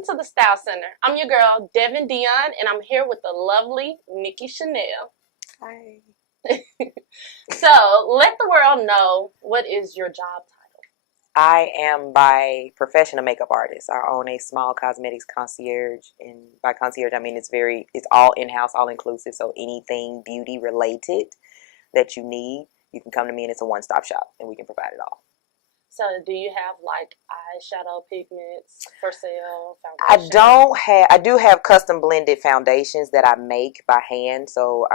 Welcome to the Style Center. I'm your girl, Devin Dion, and I'm here with the lovely Nikki Chanel. Hi. So, let the world know, what is your job title? I am by profession a makeup artist. I own a small cosmetics concierge, and by concierge I mean it's all in-house, all inclusive. So anything beauty related that you need, you can come to me, and it's a one-stop shop, and we can provide it all. So, do you have like eyeshadow pigments for sale? I do have custom blended foundations that I make by hand. So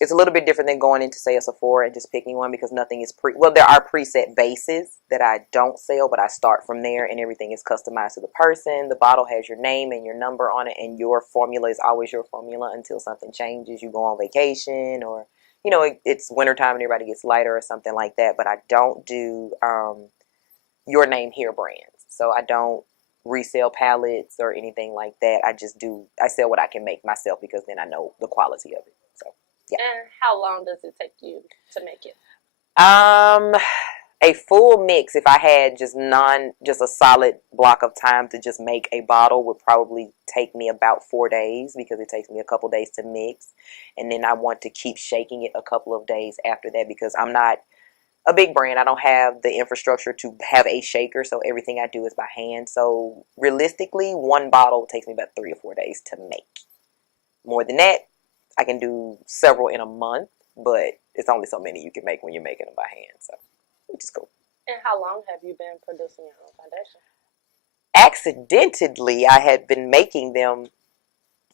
it's a little bit different than going into, say, a Sephora and just picking one, because nothing is there are preset bases that I don't sell, but I start from there, and everything is customized to the person. The bottle has your name and your number on it, and your formula is always your formula until something changes. You go on vacation, or it's wintertime and everybody gets lighter or something like that. But I don't do your name here brands. So I don't resell palettes or anything like that. I sell what I can make myself, because then I know the quality of it. So yeah. And how long does it take you to make it? A full mix, if I had just a solid block of time to just make a bottle, would probably take me about 4 days, because it takes me a couple days to mix, and then I want to keep shaking it a couple of days after that, because I'm not a big brand. I don't have the infrastructure to have a shaker, so everything I do is by hand. So realistically, one bottle takes me about 3 or 4 days to make. More than that, I can do several in a month, but it's only so many you can make when you're making them by hand, so which is cool. And how long have you been producing your own foundation? Accidentally, I had been making them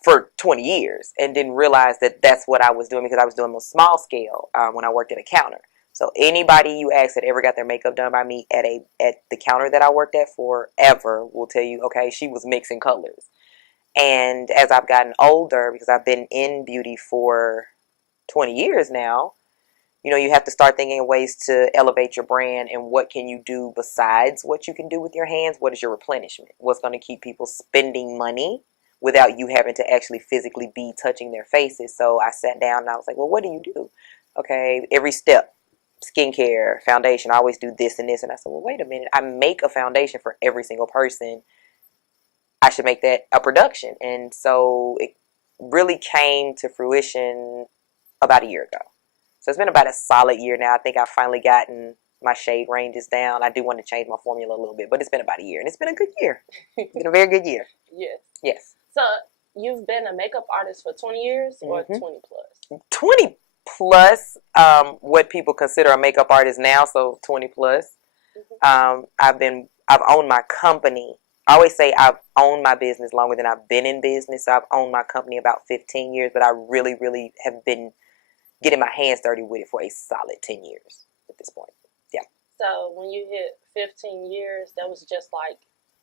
for 20 years and didn't realize that that's what I was doing, because I was doing them on small scale when I worked at a counter. So anybody you ask that ever got their makeup done by me at the counter that I worked at forever will tell you, okay, she was mixing colors. And as I've gotten older, because I've been in beauty for 20 years now, you have to start thinking of ways to elevate your brand, and what can you do besides what you can do with your hands? What is your replenishment? What's going to keep people spending money without you having to actually physically be touching their faces? So I sat down and I was like, well, what do you do? Okay, every step. Skincare, foundation, I always do this and this. And I said, well, wait a minute, I make a foundation for every single person. I should make that a production. And so it really came to fruition about a year ago. So it's been about a solid year now. I think I've finally gotten my shade ranges down. I do want to change my formula a little bit, but it's been about a year, and it's been a good year. It's been a very good year. Yes. So you've been a makeup artist for 20 years or 20 plus? 20 plus what people consider a makeup artist now, so 20 plus. I've owned my company. I always say I've owned my business longer than I've been in business. So I've owned my company about 15 years, but I really, really have been getting my hands dirty with it for a solid 10 years at this point. Yeah. So when you hit 15 years, that was just like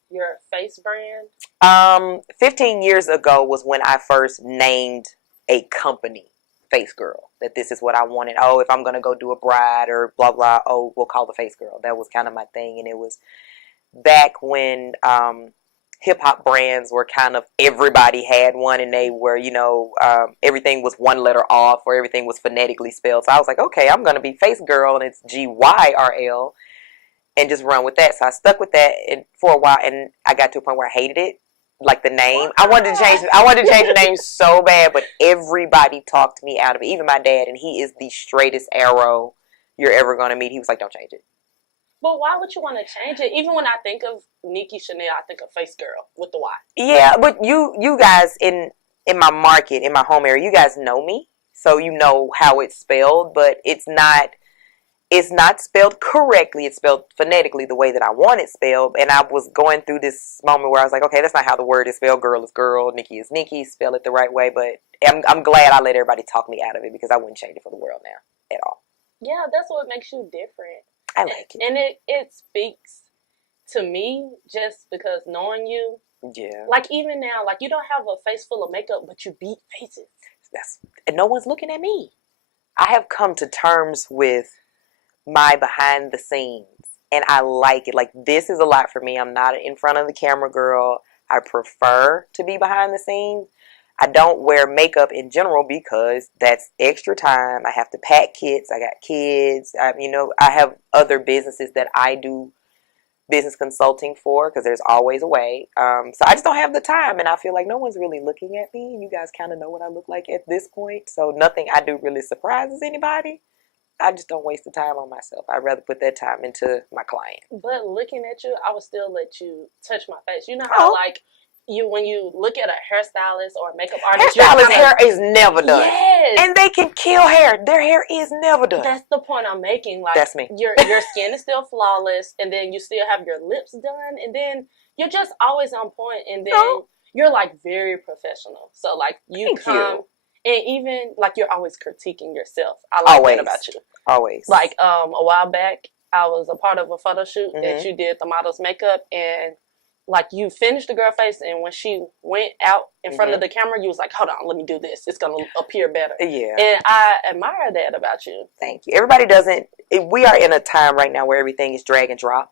your face brand? 15 years ago was when I first named a company Face Girl, that this is what I wanted. Oh, if I'm going to go do a bride or blah, blah, oh, we'll call the Face Girl. That was kind of my thing. And it was back when hip-hop brands were kind of, everybody had one, and they were, everything was one letter off, or everything was phonetically spelled. So I was like, okay, I'm going to be Face Girl, and it's Gyrl, and just run with that. So I stuck with that for a while, and I got to a point where I hated it. Like the name, I wanted to change the name so bad, but everybody talked me out of it. Even my dad, and he is the straightest arrow you're ever gonna meet. He was like, "Don't change it." But why would you want to change it? Even when I think of Nikki Chanel, I think of Face Girl with the Y. Yeah, but you guys in my market, in my home area, you guys know me, so you know how it's spelled, but it's not spelled correctly. It's spelled phonetically the way that I want it spelled. And I was going through this moment where I was like, okay, that's not how the word is spelled. Girl is girl. Nikki is Nikki. Spell it the right way. But I'm glad I let everybody talk me out of it, because I wouldn't change it for the world now at all. Yeah, that's what makes you different. I like it. And it speaks to me just because knowing you. Yeah. Like even now, like you don't have a face full of makeup, but you beat faces. And no one's looking at me. I have come to terms with my behind the scenes, and I like it. Like, this is a lot for me. I'm not in front of the camera girl. I prefer to be behind the scenes. I don't wear makeup in general because that's extra time. I have to pack kits. I got kids. I have other businesses that I do business consulting for, because there's always a way. So I just don't have the time, and I feel like no one's really looking at me. You guys kind of know what I look like at this point, so nothing I do really surprises anybody. I just don't waste the time on myself. I'd rather put that time into my client. But looking at you, I would still let you touch my face. You know how, like, when you look at a hairstylist or a makeup artist, hairstylist hair is never done. Yes. And they can kill hair. Their hair is never done. That's the point I'm making. Like, that's me. Your skin is still flawless, and then you still have your lips done, and then you're just always on point, and then you're like very professional. So like you come. And even, like, you're always critiquing yourself. I like that about you. Always. Like, a while back, I was a part of a photo shoot that you did the model's makeup. And, like, you finished the girl face. And when she went out in front of the camera, you was like, hold on, let me do this. It's going to appear better. Yeah. And I admire that about you. Thank you. Everybody doesn't. We are in a time right now where everything is drag and drop.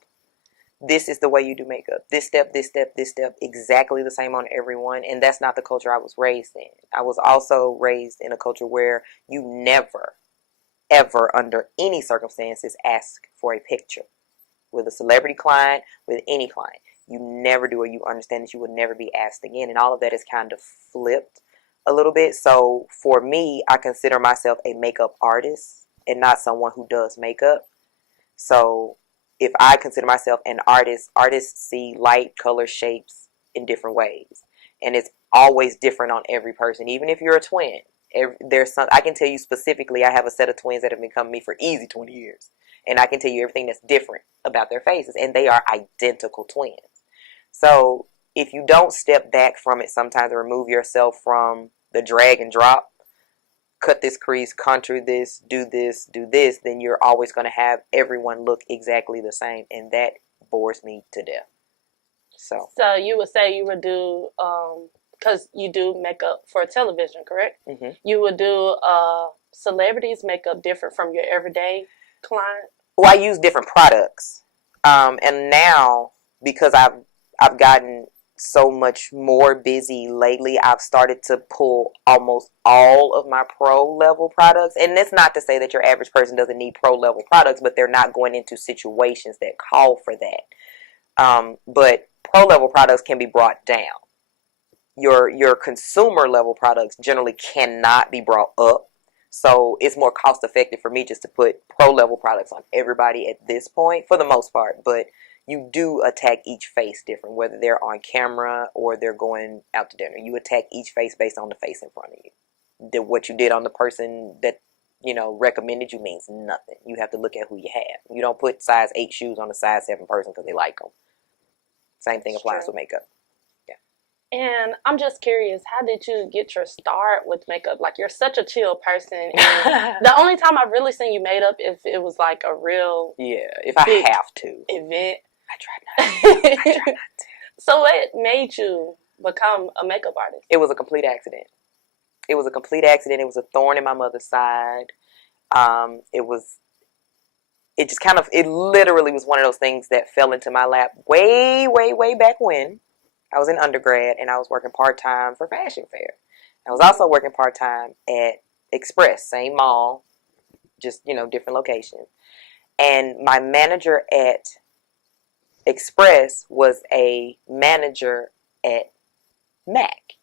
This is the way you do makeup. This step, this step, this step, exactly the same on everyone. And that's not the culture I was raised in. I was also raised in a culture where you never, ever, under any circumstances, ask for a picture. With a celebrity client, with any client. You never do, or you understand that you would never be asked again. And all of that is kind of flipped a little bit. So for me, I consider myself a makeup artist and not someone who does makeup. So if I consider myself an artist, artists see light, color, shapes in different ways. And it's always different on every person. Even if you're a twin, there's some, I can tell you specifically, I have a set of twins that have been coming to me for easy 20 years. And I can tell you everything that's different about their faces. And they are identical twins. So if you don't step back from it sometimes and remove yourself from the drag and drop, cut this crease, contour this, do this, then you're always going to have everyone look exactly the same. And that bores me to death. So you would say you would do, because you do makeup for television, correct? Mm-hmm. You would do celebrities makeup different from your everyday client? Well, I use different products. And now, because I've gotten so much more busy lately, I've started to pull almost all of my pro level products. And that's not to say that your average person doesn't need pro level products, but they're not going into situations that call for that. But pro level products can be brought down. Your consumer level products generally cannot be brought up. So it's more cost effective for me just to put pro level products on everybody at this point, for the most part. But you do attack each face different, whether they're on camera or they're going out to dinner. You attack each face based on the face in front of you. What you did on the person that, recommended you means nothing. You have to look at who you have. You don't put size 8 shoes on a size 7 person because they like them. Same thing applies with makeup. Yeah. And I'm just curious, how did you get your start with makeup? Like, you're such a chill person. And the only time I've really seen you made up if it was like a real if I have to event. I try not to. So what made you become a makeup artist? It was a complete accident. It was a thorn in my mother's side. It literally was one of those things that fell into my lap way, way, way back when. I was in undergrad and I was working part-time for Fashion Fair. I was also working part-time at Express, same mall, just, different locations. And my manager at Express was a manager at Mac.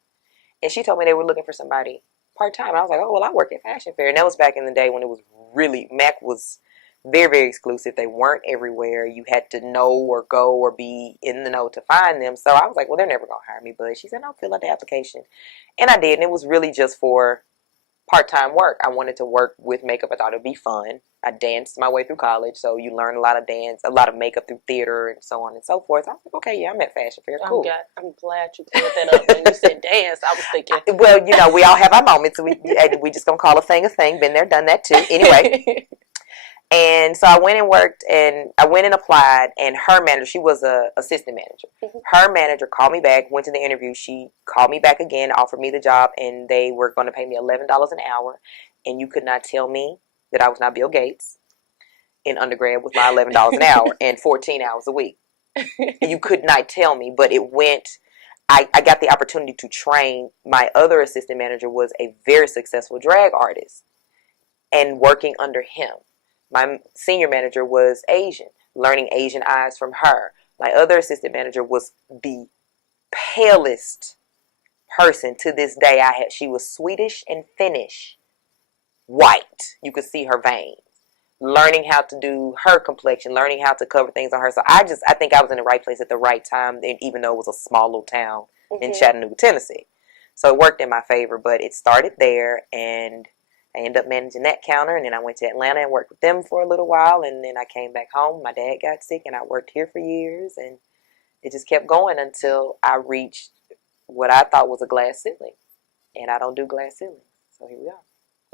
And she told me they were looking for somebody part-time. And I was like, oh, well, I work at Fashion Fair. And that was back in the day when it was really, Mac was very, very exclusive. They weren't everywhere. You had to know or go or be in the know to find them. So I was like, well, they're never going to hire me. But she said, no, fill out the application. And I did. And it was really just for part-time work. I wanted to work with makeup. I thought it would be fun. I danced my way through college, so you learn a lot of dance, a lot of makeup through theater and so on and so forth. I was like, okay, yeah, I'm at Fashion Fair. Cool. I'm glad you cleared that up. When you said dance, I was thinking. Well, we all have our moments. We just going to call a thing. Been there, done that too. Anyway. And so I went and worked, and I went and applied, and her manager, she was a assistant manager. Mm-hmm. Her manager called me back, went to the interview. She called me back again, offered me the job, and they were going to pay me $11 an hour. And you could not tell me that I was not Bill Gates in undergrad with my $11 an hour and 14 hours a week. You could not tell me, but it went. I got the opportunity to train. My other assistant manager was a very successful drag artist, and working under him. My senior manager was Asian, learning Asian eyes from her, My other assistant manager was the palest person to this day I had. She was Swedish and Finnish, white. You could see her veins. Learning how to do her complexion, learning how to cover things on her. So I think I was in the right place at the right time, even though it was a small little town in Chattanooga, Tennessee. So it worked in my favor, but it started there, and I ended up managing that counter, and then I went to Atlanta and worked with them for a little while, and then I came back home. My dad got sick, and I worked here for years, and it just kept going until I reached what I thought was a glass ceiling, and I don't do glass ceilings. So here we are.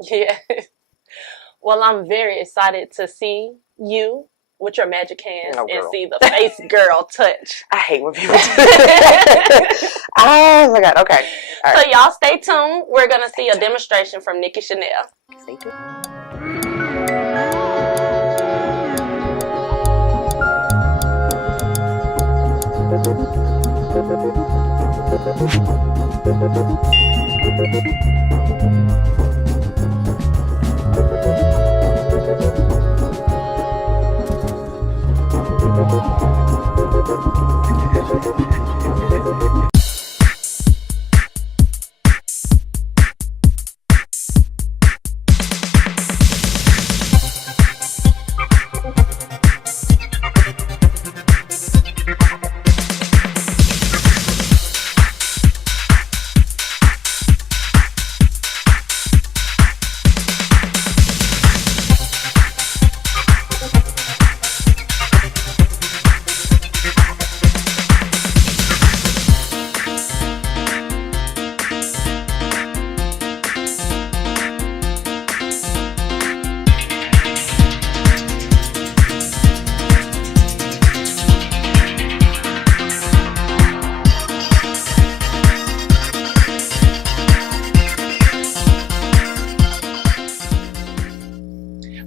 Yeah. Well, I'm very excited to see you with your magic hands and see the face girl touch. I hate when people do that. Oh my God. Okay. All right. So y'all stay tuned. We're going to see a demonstration from Nikki Chanel. Stay tuned.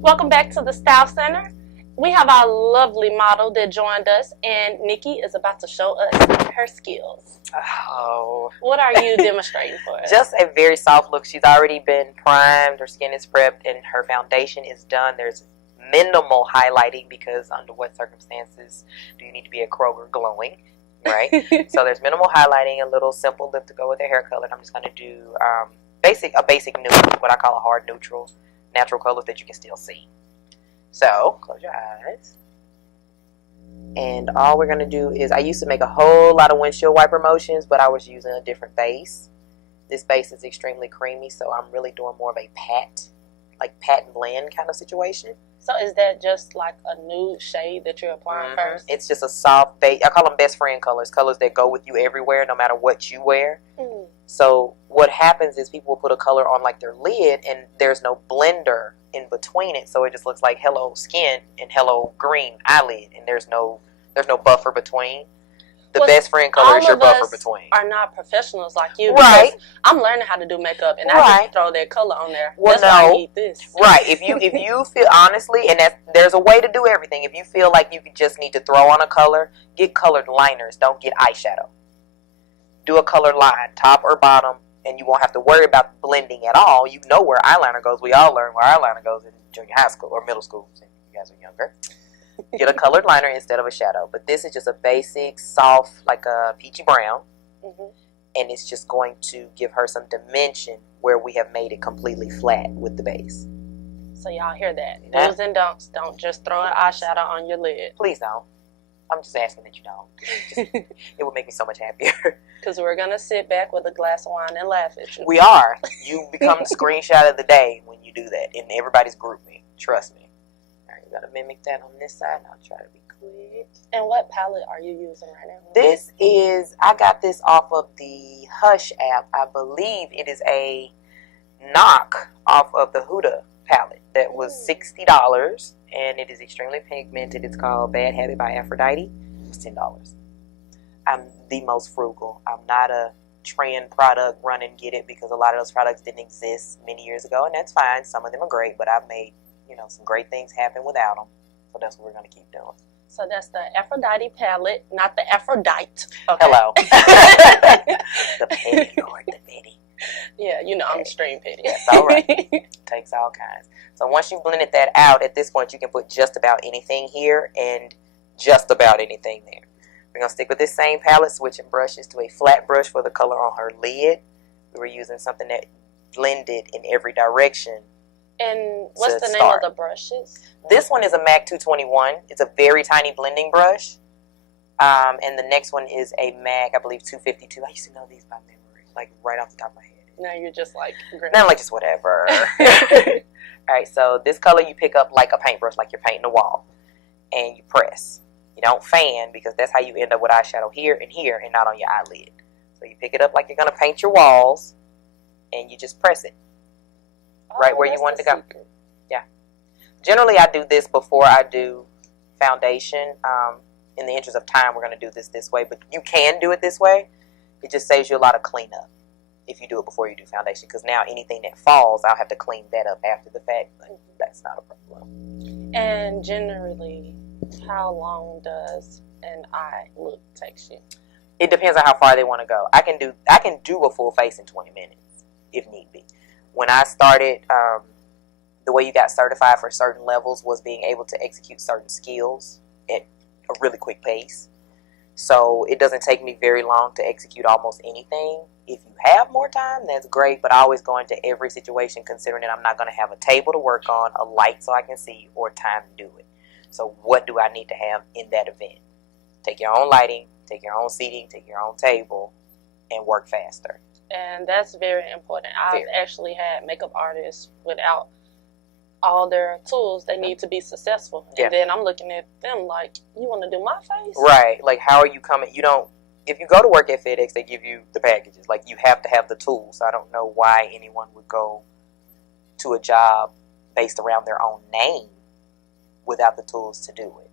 Welcome back to the Style Center. We have our lovely model that joined us, and Nikki is about to show us her skills. Oh. What are you demonstrating for us? Just a very soft look. She's already been primed. Her skin is prepped, and her foundation is done. There's minimal highlighting because under what circumstances do you need to be at Kroger glowing, right? So there's minimal highlighting, a little simple lip to go with her hair color. And I'm just going to do a basic nude, what I call a hard neutral. Natural colors that you can still see. So, close your eyes. And all we're going to do is, I used to make a whole lot of windshield wiper motions, but I was using a different base. This base is extremely creamy, so I'm really doing more of a pat and blend kind of situation. So is that just like a nude shade that you're applying first? It's just a soft base. I call them best friend colors. Colors that go with you everywhere, no matter what you wear. Mm. So what happens is people will put a color on like their lid, and there's no blender in between it. So it just looks like hello skin and hello green eyelid, and there's no buffer between. The best friend color is your buffer between. Are not professionals like you, right? I'm learning how to do makeup, and I just throw that color on there. Well, that's why I need this. Right. If you feel honestly, and there's a way to do everything. If you feel like you just need to throw on a color, get colored liners. Don't get eyeshadow. Do a colored line, top or bottom, and you won't have to worry about blending at all. You know where eyeliner goes. We all learn where eyeliner goes in junior high school or middle school. If you guys are younger. Get a colored liner instead of a shadow. But this is just a basic, soft, like a peachy brown. Mm-hmm. And it's just going to give her some dimension where we have made it completely flat with the base. So y'all hear that. Do's and don'ts. Don't just throw an eyeshadow on your lid. Please don't. I'm just asking that you don't. It would make me so much happier. Because we're going to sit back with a glass of wine and laugh at you. We are. You become the screenshot of the day when you do that. In everybody's group me. Trust me. Got to mimic that on this side. I'll try to be quick. And what palette are you using right now? This is, I got this off of the Hush app. I believe it is a knock off of the Huda palette that was $60, and it is extremely pigmented. It's called Bad Habit by Aphrodite. It was $10. I'm the most frugal. I'm not a trend product, run and get it, because a lot of those products didn't exist many years ago, and that's fine. Some of them are great, but I've made some great things happen without them. So that's what we're going to keep doing. So that's the Aphrodite palette, not the Aphrodite. Okay. Hello. The petty or the petty. Yeah, I'm extreme petty. That's all right. Takes all kinds. So once you blended that out, at this point you can put just about anything here and just about anything there. We're going to stick with this same palette, switching brushes to a flat brush for the color on her lid. We were using something that blended in every direction. And what's the name of the brushes? This one is a MAC 221. It's a very tiny blending brush. And the next one is a MAC, I believe, 252. I used to know these by memory, like right off the top of my head. Now you're just like... Now I'm like, just whatever. All right, so this color you pick up like a paintbrush, like you're painting a wall. And you press. You don't fan, because that's how you end up with eyeshadow here, and not on your eyelid. So you pick it up like you're going to paint your walls, and you just press it. Right where you want it to go. Yeah. Generally, I do this before I do foundation. In the interest of time, we're going to do this way. But you can do it this way. It just saves you a lot of cleanup if you do it before you do foundation. Because now anything that falls, I'll have to clean that up after the fact. But that's not a problem. And generally, how long does an eye look take you? It depends on how far they want to go. I can do a full face in 20 minutes if need be. When I started, the way you got certified for certain levels was being able to execute certain skills at a really quick pace. So it doesn't take me very long to execute almost anything. If you have more time, that's great, but I always go into every situation considering that I'm not going to have a table to work on, a light so I can see, or time to do it. So what do I need to have in that event? Take your own lighting, take your own seating, take your own table, and work faster. And that's very important. I've actually had makeup artists without all their tools. They need to be successful. And then I'm looking at them like, you want to do my face? Right. Like, how are you coming? You don't, if you go to work at FedEx, they give you the packages. Like, you have to have the tools. I don't know why anyone would go to a job based around their own name without the tools to do it.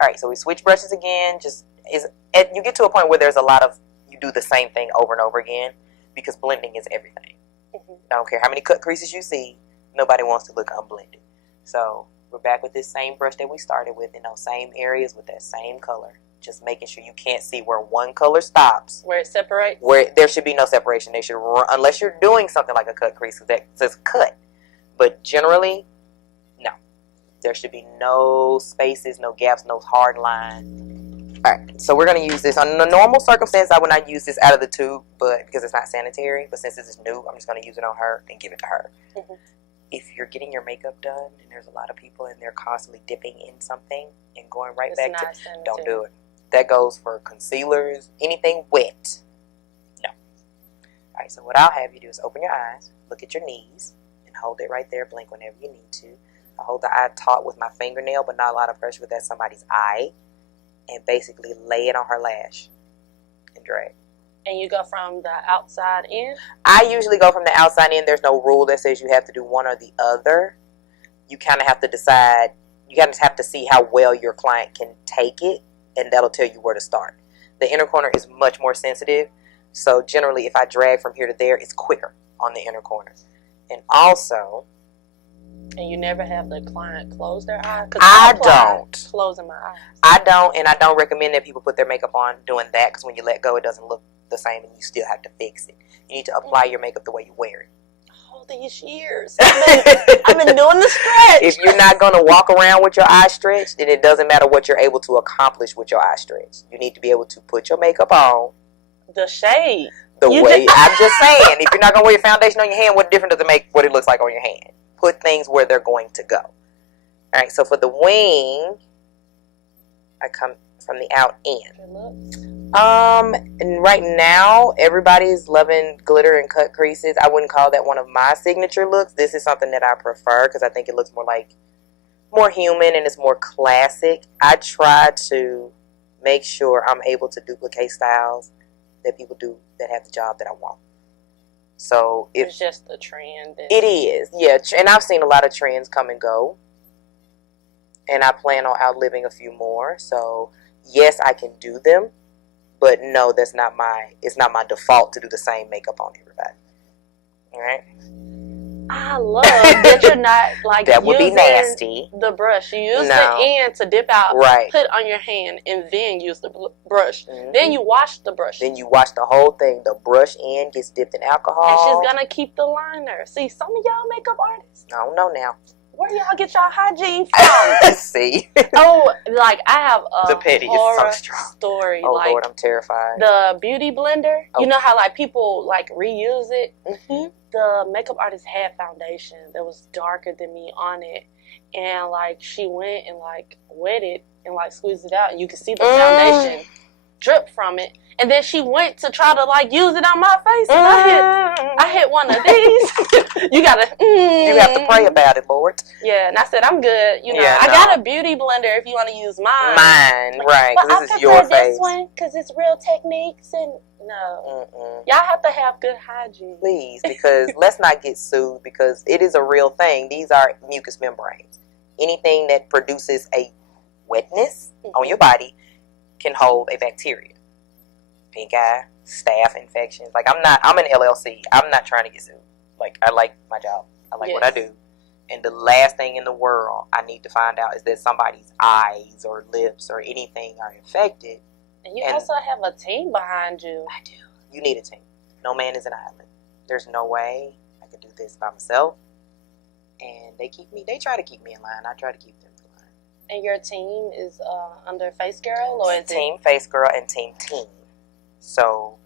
All right, so we switch brushes again. You get to a point where there's a lot of, you do the same thing over and over again, because blending is everything. I don't care how many cut creases you see, nobody wants to look unblended. So we're back with this same brush that we started with in those same areas with that same color. Just making sure you can't see where one color stops. Where it separates? Where there should be no separation. They should run, unless you're doing something like a cut crease that says cut. But generally, no. There should be no spaces, no gaps, no hard line. Alright, so we're going to use this. Under normal circumstance, I would not use this out of the tube, but because it's not sanitary. But since this is new, I'm just going to use it on her and give it to her. If you're getting your makeup done and there's a lot of people and they're constantly dipping in something and going right back to it, don't do it. That goes for concealers, anything wet. No. Alright, so what I'll have you do is open your eyes, look at your knees, and hold it right there. Blink whenever you need to. I hold the eye taut with my fingernail, but not a lot of pressure because that's somebody's eye. And basically lay it on her lash and drag. And you go from the outside in? I usually go from the outside in. There's no rule that says you have to do one or the other. You kind of have to decide. You kind of have to see how well your client can take it, and that'll tell you where to start. The inner corner is much more sensitive, so generally if I drag from here to there, it's quicker on the inner corner. And also... And you never have the client close their eyes? I don't. Closing my eyes. I don't, and I don't recommend that people put their makeup on doing that, because when you let go, it doesn't look the same, and you still have to fix it. You need to apply your makeup the way you wear it. All these years. I've been doing the stretch. If you're not going to walk around with your eyes stretched, then it doesn't matter what you're able to accomplish with your eyes stretched. You need to be able to put your makeup on. The shade. I'm just saying, if you're not going to wear your foundation on your hand, what difference does it make what it looks like on your hand? Put things where they're going to go. Alright, so for the wing, I come from the out in. And right now, everybody's loving glitter and cut creases. I wouldn't call that one of my signature looks. This is something that I prefer because I think it looks more human and it's more classic. I try to make sure I'm able to duplicate styles that people do that have the job that I want. So it's just a trend. It is, yeah. And I've seen a lot of trends come and go. And I plan on outliving a few more. So yes, I can do them. But no, it's not my default to do the same makeup on everybody. Alright? I love that you're not like that would be nasty. The brush. You use the end to dip out, right. Put on your hand, and then use the brush. Then you wash the brush. Then you wash the whole thing. The brush end gets dipped in alcohol. And she's gonna keep the liner. See, some of y'all makeup artists. I don't know now. where y'all get y'all hygiene from? See? Oh, like, I have a the petty horror is so strong. story. Oh, like, Lord, I'm terrified. the beauty blender. Oh. You know how, like, people, like, reuse it? Mm-hmm. The makeup artist had foundation that was darker than me on it. And, like, she went and, like, wet it and, like, squeezed it out. And you could see the foundation drip from it. And then she went to try to, like, use it on my face. And I hit one of these. You gotta, you have to pray about it, Lord. Yeah, and I said, I'm good. You know, Yeah, I no. got a beauty blender if you want to use mine. Mine, right. But This is your this face. one because it's real techniques. And no. Y'all have to have good hygiene. Please, because let's not get sued, because it is a real thing. These are mucous membranes. Anything that produces a wetness on your body can hold a bacteria. Pink eye, staph infections. Like, I'm an LLC. I'm not trying to get sued. Like, I like my job. I like what I do. And the last thing in the world I need to find out is that somebody's eyes or lips or anything are infected. And you also have a team behind you. I do. You need a team. No man is an island. There's no way I could do this by myself. And they try to keep me in line. I try to keep them in line. And your team is under Face Girl, or is Team Face Girl and Team Teen. So,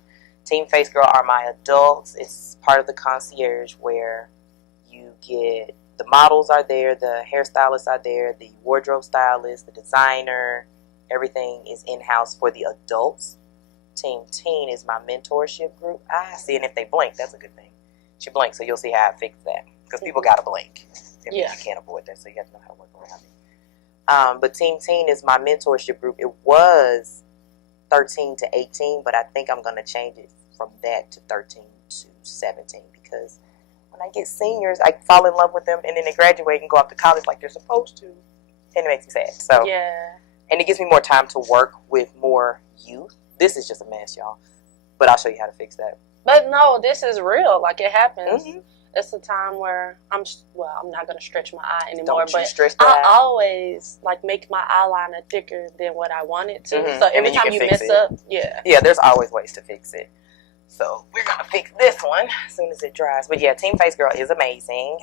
Team Face Girl are my adults. It's part of the concierge where you get, the models are there, the hairstylists are there, the wardrobe stylist, the designer. Everything is in-house for the adults. Team Teen is my mentorship group. See, and if they blink, that's a good thing. She blinks, so you'll see how I fix that. Because people got to blink. You can't avoid that, so you have to know how to work around it. But Team Teen is my mentorship group. It was 13 to 18, but I think I'm going to change it from that to 13 to 17, because when I get seniors, I fall in love with them, and then they graduate and go off to college like they're supposed to. And it makes me sad. So, and it gives me more time to work with more youth. This is just a mess, y'all. But I'll show you how to fix that. But no, this is real. Like, it happens. It's a time where I'm not going to stretch my eye anymore. Don't you but stretch the I eye. always, like, make my eyeliner thicker than what I want it to. So every time you mess up, Yeah, there's always ways to fix it. So we're going to fix this one as soon as it dries. But yeah, Team Face Girl is amazing.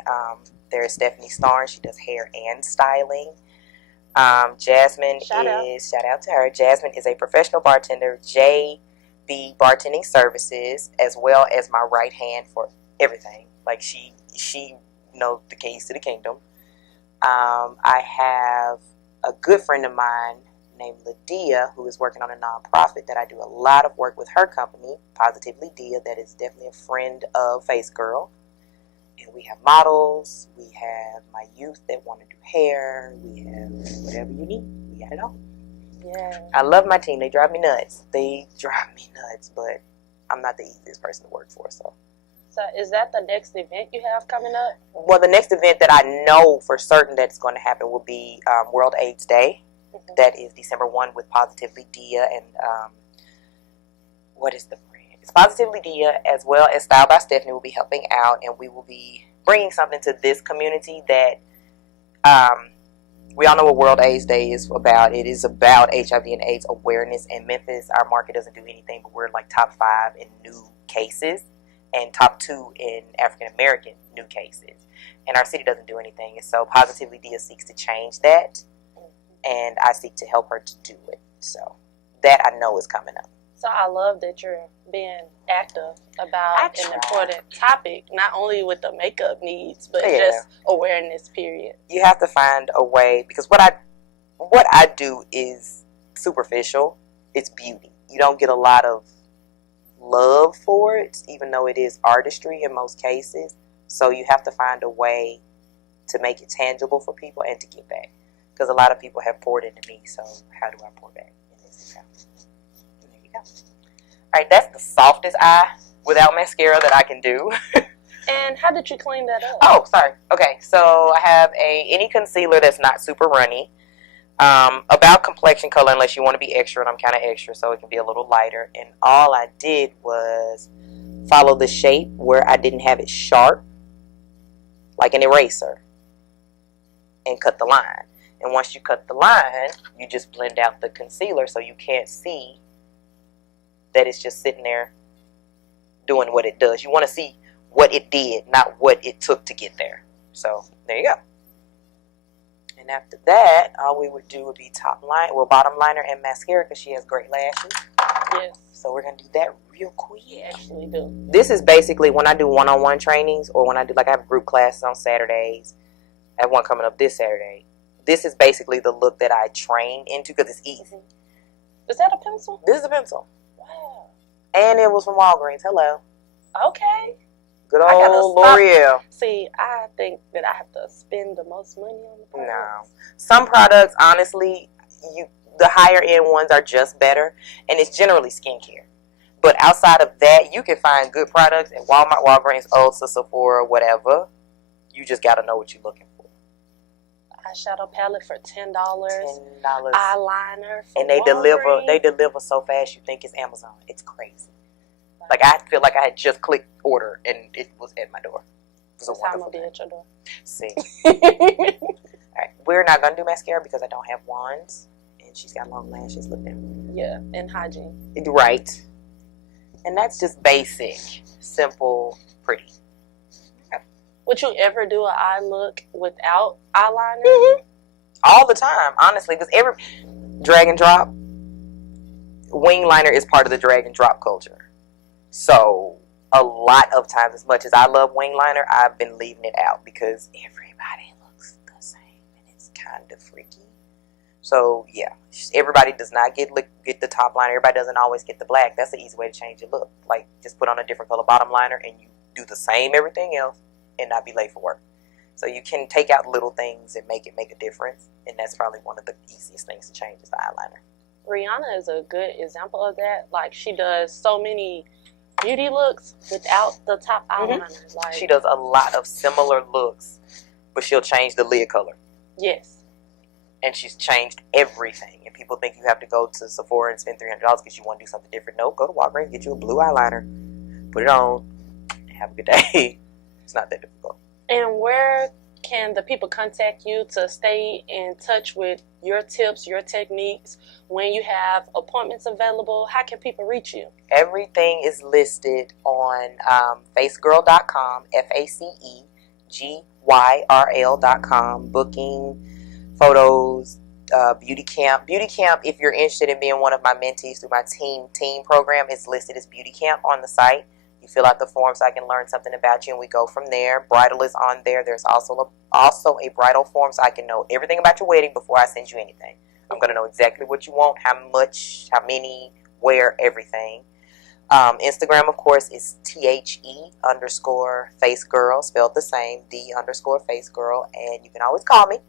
There's Stephanie Starn. She does hair and styling. Jasmine shout out to her. Jasmine is a professional bartender, JB Bartending Services, as well as my right hand for everything. Like, she knows the keys to the kingdom. I have a good friend of mine named Lydia, who is working on a nonprofit that I do a lot of work with her company, Positively Dia, that is definitely a friend of Face Girl. And we have models, we have my youth that want to do hair, we have whatever you need. We got it all. Yeah. I love my team. They drive me nuts. But I'm not the easiest person to work for, so. So is that the next event you have coming up? Well, the next event that I know for certain that's going to happen will be World AIDS Day. That is December 1 with Positively Dia and what is the brand? It's Positively Dia, as well as Style by Stephanie will be helping out, and we will be bringing something to this community that we all know what World AIDS Day is about. It is about HIV and AIDS awareness. In Memphis, our market doesn't do anything, but we're like top 5 in new cases and top 2 in African American new cases. And our city doesn't do anything. And so Positively Dia seeks to change that, and I seek to help her to do it. So that I know is coming up. So I love that you're being active about an important topic, not only with the makeup needs, but just awareness, period. You have to find a way, because what I do is superficial. It's beauty. You don't get a lot of love for it, even though it is artistry in most cases. So you have to find a way to make it tangible for people and to give back. Because a lot of people have poured into me, so how do I pour back in this account? There you go. Alright, that's the softest eye without mascara that I can do. And how did you clean that up? Oh, sorry. Okay, so I have any concealer that's not super runny. About complexion color, unless you want to be extra, and I'm kind of extra, so it can be a little lighter. And all I did was follow the shape where I didn't have it sharp, like an eraser, and cut the line. And once you cut the line, you just blend out the concealer so you can't see that it's just sitting there doing what it does. You want to see what it did, not what it took to get there. So there you go. And after that, all we would do would be bottom liner and mascara because she has great lashes. Yes. So we're going to do that real quick. We actually do. This is basically when I do one-on-one trainings or when I do, like I have group classes on Saturdays. I have one coming up this Saturday. This is basically the look that I train into because it's easy. Is that a pencil? This is a pencil. Wow. And it was from Walgreens. Hello. Okay. Good old L'Oreal. See, I think that I have to spend the most money on the products. No. Some products, honestly, the higher end ones are just better, and it's generally skincare. But outside of that, you can find good products at Walmart, Walgreens, Ulta, Sephora, whatever. You just got to know what you're looking for. Eyeshadow palette for $10. $10. Eyeliner for and they deliver so fast you think it's Amazon. It's crazy. Like I feel like I had just clicked order and it was at my door. It was a wonderful be at your door. See. Alright. We're not gonna do mascara because I don't have wands. And she's got long lashes. Look down. Yeah, and hygiene. Right. And that's just basic, simple, pretty. Would you ever do an eye look without eyeliner? Mm-hmm. All the time, honestly, because every drag and drop, wing liner is part of the drag and drop culture. So a lot of times, as much as I love wing liner, I've been leaving it out because everybody looks the same and it's kind of freaky. So yeah, everybody does not get the top liner. Everybody doesn't always get the black. That's the easy way to change your look. Like just put on a different color bottom liner and you do the same everything else and not be late for work. So you can take out little things and make a difference. And that's probably one of the easiest things to change is the eyeliner. Rihanna is a good example of that. Like she does so many beauty looks without the top eyeliner. Mm-hmm. Like, she does a lot of similar looks, but she'll change the lid color. Yes. And she's changed everything. And people think you have to go to Sephora and spend $300 because you want to do something different. No, go to Walgreens, get you a blue eyeliner, put it on, and have a good day. It's not that difficult. And where can the people contact you to stay in touch with your tips, your techniques, when you have appointments available? How can people reach you? Everything is listed on facegirl.com, FACEGYRL.com, booking, photos, beauty camp. Beauty camp, if you're interested in being one of my mentees through my team program, is listed as beauty camp on the site. You fill out the form so I can learn something about you and we go from there. Bridal is on there. There's also a bridal form so I can know everything about your wedding before I send you anything. I'm going to know exactly what you want, how much, how many, where, everything. Instagram, of course, is THE_FaceGirl, spelled the same, _FaceGirl. And you can always call me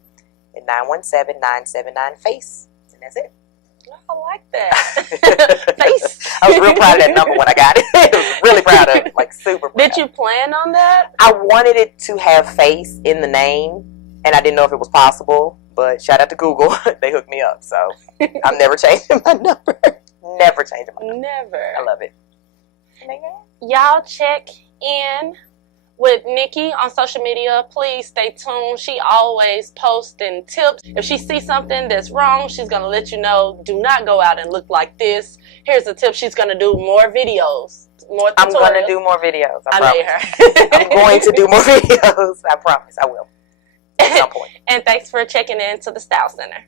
at 917-979-FACE. And that's it. I like that. Face. I was real proud of that number when I got it. I was really proud of it. Like super proud. Did you plan on that? I wanted it to have face in the name, and I didn't know if it was possible. But shout out to Google. They hooked me up. So I'm never changing my number. Never changing my number. Never. I love it. Y'all check in with Nikki on social media. Please stay tuned. She always posting tips. If she sees something that's wrong, she's going to let you know. Do not go out and look like this. Here's a tip. She's going to do more videos. More tutorials. I'm going to do more videos. I made her. I'm going to do more videos. I promise. I will. At some point. And thanks for checking in to the Style Center.